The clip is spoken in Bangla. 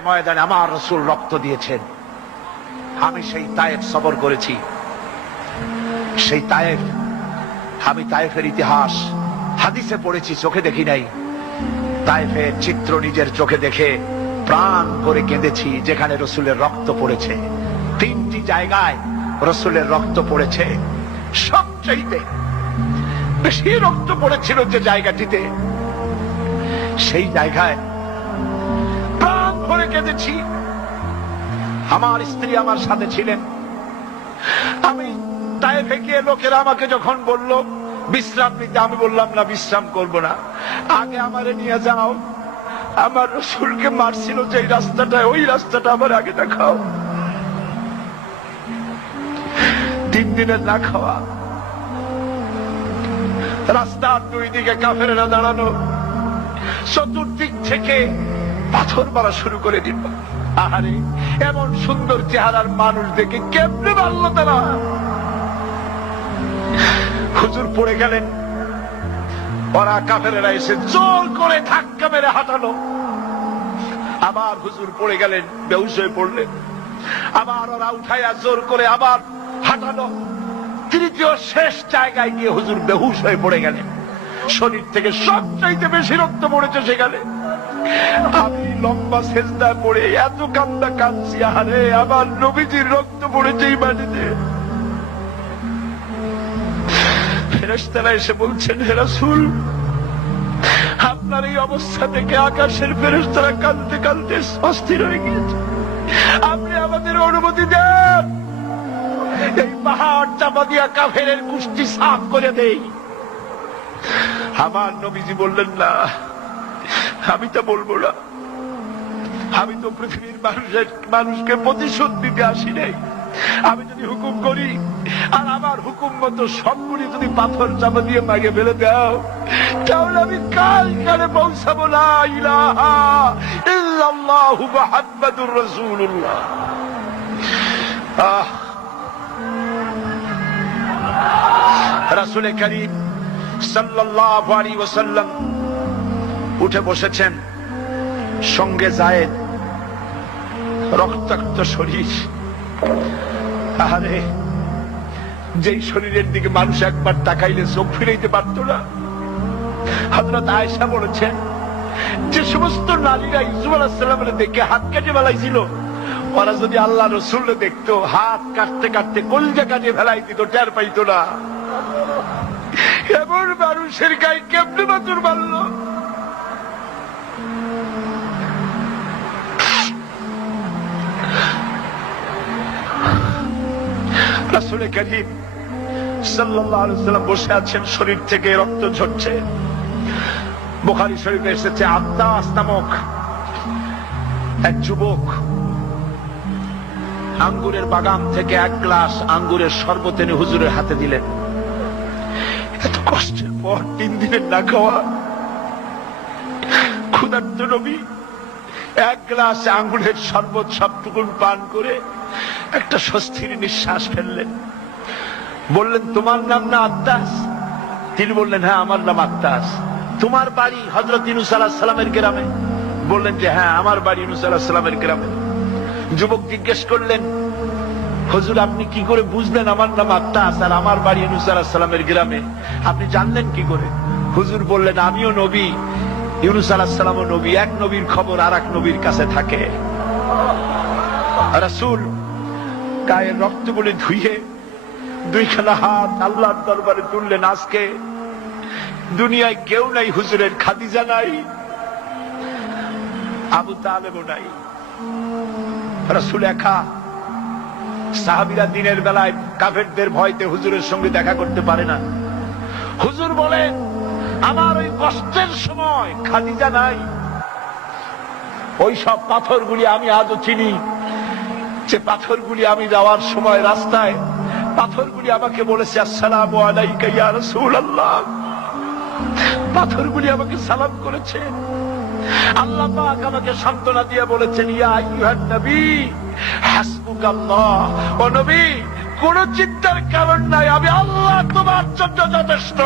ময়দানে আমার রাসূল রক্ত দিয়েছেন। আমি সেই তায়েফ সফর করেছি। সেই তায়েফ, আমি তায়েফের ইতিহাস হাদিসে পড়েছি, চোখে দেখি নাই। তায়েফের চিত্র নিজের চোখে দেখে প্রাণ করে কেঁদেছি, যেখানে রাসূলের রক্ত পড়েছে। 3টি জায়গায় রাসূলের রক্ত পড়েছে। সবচেয়ে বেশি রক্ত পড়েছিল যে জায়গাটিতে, সেই জায়গায় প্রাণ ভরে কেঁদেছি। আমার স্ত্রী আমার সাথে ছিলেন। আমি তায়েফে গিয়ে লোকেরা আমাকে যখন বলল বিশ্রাম নিতে, আমি বললাম না, বিশ্রাম করব না, আগে আমারে নিয়ে যাও। আমার রাসূলকে মারছিল যে রাস্তাটা, ওই রাস্তাটা আমার আগে দেখাও। 3 দিনের না খাওয়া, রাস্তার 2 দিকে কাফেরেরা দাঁড়ানো, চতুর্দিক থেকে পাথর মারা শুরু করে দিল। আহারে, এমন সুন্দর চেহারার মানুষ দেখে কেমনে মারল তারা। হুজুর পড়ে গেলেন, ওরা কাফেরেরা এসে জোর করে ধাক্কা মেরে হাঁটালো। আবার হুজুর পড়ে গেলেন, বেহুশ হয়ে পড়লেন। আবার ওরা উঠাইয়া জোর করে আবার হাঁটালো। তৃতীয় শেষ জায়গায় গিয়ে হুজুর বেহুশ হয়ে পড়ে গেলেন। শরীর থেকে সবচাইতে বেশি রক্ত পড়েছে সেখানে। আমি লম্বা সেজদায় পড়ে এত কান্না কাঁদছি, আরে আমার নবীজির রক্ত পড়েছে এই মাটিতে। ফেরেশতারা এসে বলছেন, হে রাসূল, আপনার এই অবস্থা থেকে আকাশের ফেরেশতারা কাঁদতে কাঁদতে অস্থির হয়ে গিয়েছে। আপনি আমাদের অনুমতি দেন, এই পাহাড় চাপা দিয়া কাফেরের কুষ্টি সাফ করে দেই। আমার নবীজি বললেন, না, আমি তা বলবো না। আমি তো পৃথিবীর মানুষকে প্রতিশোধ দিতে আসি নাই। আমি যদি হুকুম করি আর আমার হুকুম মতো সবগুলি যদি পাথর চাপা দিয়ে মাগে ফেলে দাও, তাহলে আমি কাল কালে পৌঁছাবো লা ইলাহা ইল্লাল্লাহু মুহাম্মাদুর রাসূলুল্লাহ। রাসূল করিম সাল্লাল্লাহু আলাইহি ওয়াসাল্লাম উঠে বসেছেন, সঙ্গে যায়েদ, রক্তাক্ত শরীর। আরে, যেই শরীরের দিকে মানুষ একবার তাকাইলে চোখ ফিরাইতে পারত না। হযরত আয়েশা বলেছেন, যে সমস্ত নারীরা ইউসুফ আলাইহিস সালামের দেখে হাত কেটে ফেলাইছিল, ওরা যদি আল্লাহ রাসূলকে দেখতো, হাত কাটতে কাটতে কলিজা কাটিয়ে ফেলাই দিত, টের পাইতো না। এমন মানুষের গায়ে কেমনে বাতুর মারল। রাসূল করিম সাল্লাল্লাহু আলাইহি ওয়াসাল্লাম বসে আছেন, শরীর থেকে রক্ত ঝরছে। বুখারী শরীফে এসেছে, আত্তাস নামক এক যুবক আঙ্গুরের বাগান থেকে 1 গ্লাস আঙ্গুরের শরবত এনে হুজুরের হাতে দিলেন। এত কষ্টের পর 3 দিনের না খাওয়া ক্ষুধার্ত নবী 1 গ্লাস আঙ্গুরের শরবত সবটুকু পান করে একটা স্বস্তির নিঃশ্বাস ফেললেন। বললেন, তোমার নাম না আত্তাস? তিনি বললেন, হ্যাঁ, আমার নাম আত্তাস। তোমার বাড়ি হযরত ইউনূস আলাইহিস সালামের গ্রামে? বললেন যে হ্যাঁ, আমার বাড়ি ইউনূস আলাইহিস সালামের গ্রামে। যুবক জিজ্ঞেস করলেন, হুজুর, আপনি কি করে বুঝলেন আমার নাম আত্তাস আর আমার বাড়ি ইউনূস আলাইহিস সালামের গ্রামে? আপনি জানলেন কি করে? হুজুর বললেন, আমিও নবী, ইউনূস আলাইহিস সালামও নবী। এক নবীর খবর আর এক নবীর কাছে থাকে। রাসূল গায়ের রক্তগুলি ধুইয়ে 2খানা হাত আল্লাহর দরবারে তুললেন। আজকে দুনিয়ায় কেউ নাই হুজুরের, খাদিজা নাই, আবু তালেবও নাই। রাসূল একা। সাহাবীরা দিনের বেলায় কাফেরদের ভয়তে হুজুরের সঙ্গে দেখা করতে পারে না। হুজুর বলেন, আমার ওই কষ্টের সময় খাদিজা নাই। ওই সব পাথরগুলি আমি আজও চিনি, যে পাথরগুলি আমি যাওয়ার সময় রাস্তায় পাথরগুলি আমাকে বলেছে, আসসালামু আলাইকা ইয়া রাসূলুল্লাহ। পাথরগুলি আমাকে সালাম করেছে। আল্লাহ পাক আমাকে সান্ত্বনা দিয়ে বলেছেন, ইয়া আইয়ুহান নবী হাসবুকাল্লাহ। ও নবী, কোন চিন্তার কারণ নাই, আমি আল্লাহ তোমার জন্য যথেষ্ট।